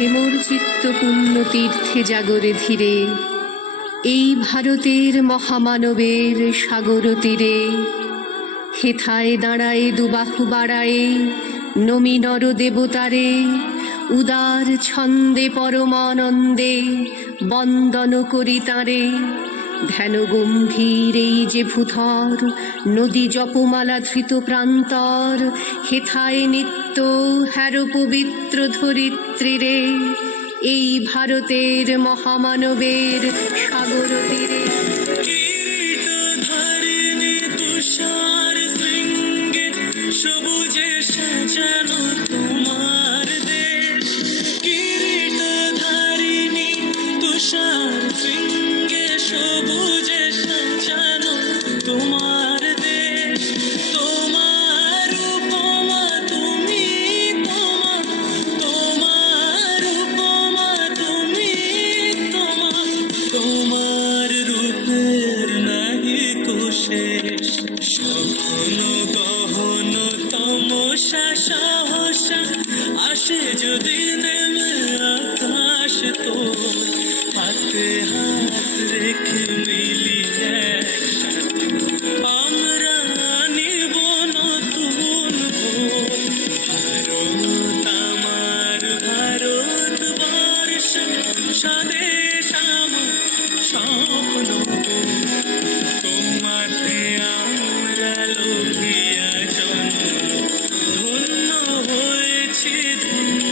হেমর চিত্ত পুণ্য তীর্থে জাগরে ধীরে, এই ভারতের মহামানবের সাগর তীরে। হেথায় দাঁড়ায়ে দুবাহু বাড়ায়ে নমি নর দেবতারে, উদার ছন্দে পরমানন্দে বন্দন করি তাঁরে। ধ্যান গম্ভীর এই যে ভূধর, নদী জপমালা ধৃত প্রান্তর, হেথায় নিত্য হ্যার পবিত্র ধরিত্রীরে, এই ভারতের মহামানবের সাগর তীরে। কিরীটধারিণী তুষার শৃঙ্গে সবুজে সাজানো তোমার দেশ। কিরীটধারিণী তুষার শৃঙ্গে সবুজে সাজানো তোমার দেশ। তোমার উপমা তুমি, তোমার উপমা তুমি, তোমার রূপের নাহি কোশেষ। সঘন গহন তমসা সহসা আসে যদি নেমে আকাশ তোর, হাতে হাত রেখে মিলি একসাথে আমরা আনিব নতুন ভোর। ভারত আমার ভারতবর্ষ, স্বদেশ আমার স্বপ্ন। তোমাতে আমরা লোভিয়া জন্ম, ধন্য হয়েছি ধন্য।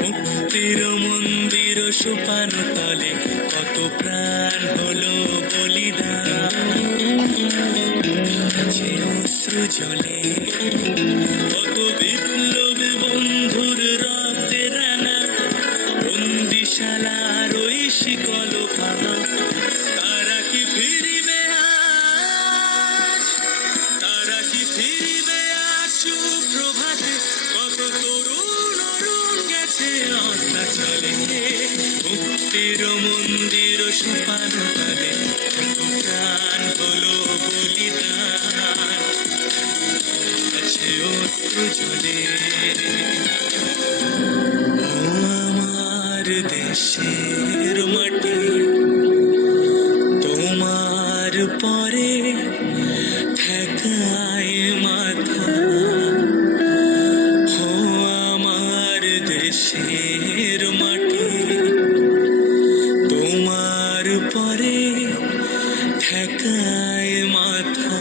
মুক্তির মন্দির সোপান তলে কত প্রাণ হলো বলিদান। যে অশ্রু জলে কত বিপ্লবী বন্ধুর রক্তে রাঙা, বন্দিশালার ওই শিকল ভাঙা। তারা কি ফিরিবে আজ, তারা কি ফিরিবে আজ সুপ্রভাতে? কত তরুণ অরুণ গেছে অস্তাচলে। মুক্তির মন্দির সোপান তলে কত প্রাণ হলো বলিদান। আছে অশ্রু জলে। ও আমার দেশের মাটি, তোমার পরে ঠেকায় মাথা। ও আমার দেশের মাটি, তোমার পরে ঠেকায় মাথা।